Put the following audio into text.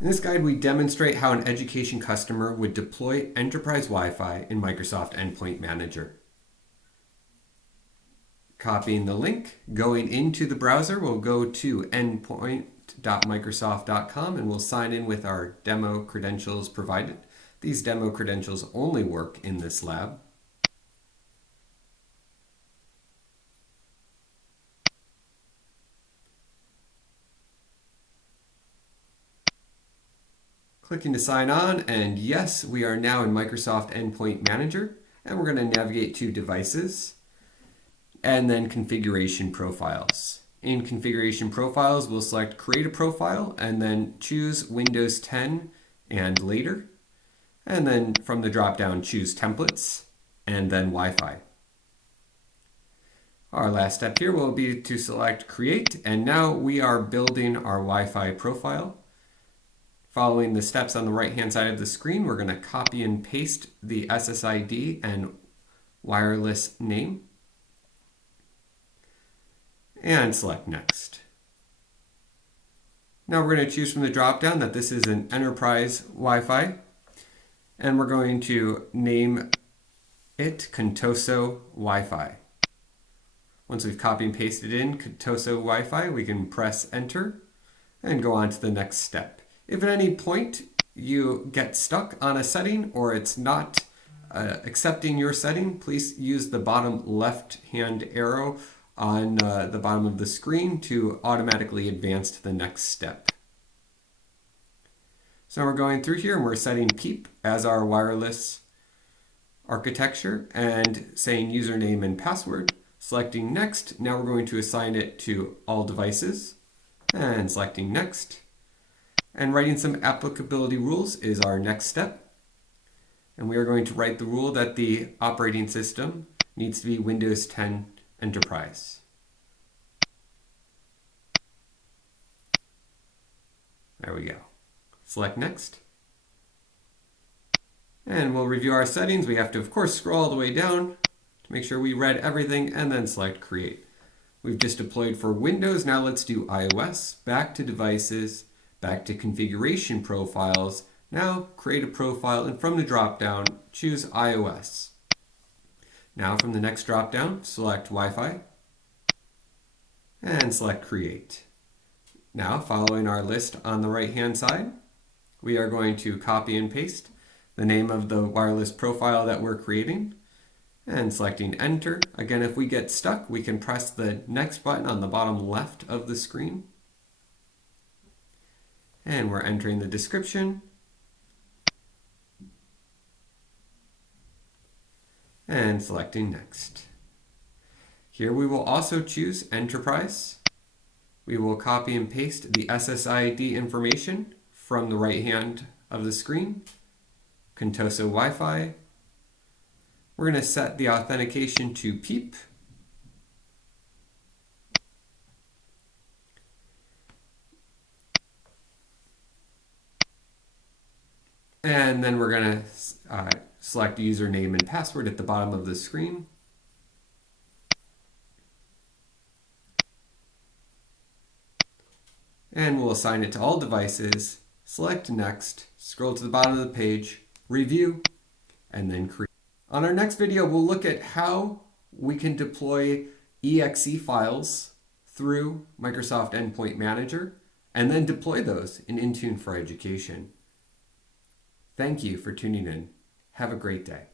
In this guide, we demonstrate how an education customer would deploy enterprise Wi-Fi in Microsoft Endpoint Manager. Copying the link, going into the browser, we'll go to endpoint.microsoft.com and we'll sign in with our demo credentials provided. These demo credentials only work in this lab. Clicking to sign on, and yes, we are now in Microsoft Endpoint Manager, and we're going to navigate to Devices, and then Configuration Profiles. In Configuration Profiles, we'll select Create a Profile, and then choose Windows 10 and later, and then from the drop-down, choose Templates, and then Wi-Fi. Our last step here will be to select Create, and now we are building our Wi-Fi profile. Following the steps on the right-hand side of the screen, we're going to copy and paste the SSID and wireless name and select Next. Now we're going to choose from the drop-down that this is an enterprise Wi-Fi, and we're going to name it Contoso Wi-Fi. Once we've copied and pasted in Contoso Wi-Fi, we can press Enter and go on to the next step. If at any point you get stuck on a setting or it's not accepting your setting, please use the bottom left-hand arrow on the bottom of the screen to automatically advance to the next step. So we're going through here and we're setting PEEP as our wireless architecture and saying username and password. Selecting Next, now we're going to assign it to all devices and selecting Next. And writing some applicability rules is our next step. And we are going to write the rule that the operating system needs to be Windows 10 Enterprise. There we go. Select Next. And we'll review our settings. We have to, of course, scroll all the way down to make sure we read everything and then select Create. We've just deployed for Windows. Now let's do iOS. Back to Devices. Back to Configuration Profiles. Now create a profile, and from the drop-down, choose iOS. Now from the next drop-down, select Wi-Fi and select Create. Now, following our list on the right-hand side, we are going to copy and paste the name of the wireless profile that we're creating and selecting Enter. Again, if we get stuck, we can press the next button on the bottom left of the screen. And we're entering the description. And selecting Next. Here we will also choose Enterprise. We will copy and paste the SSID information from the right hand of the screen. Contoso Wi-Fi. We're going to set the authentication to PEEP. And then we're going to select username and password at the bottom of the screen. And we'll assign it to all devices, select Next, scroll to the bottom of the page, review, and then create. On our next video, we'll look at how we can deploy exe files through Microsoft Endpoint Manager and then deploy those in Intune for Education. Thank you for tuning in. Have a great day.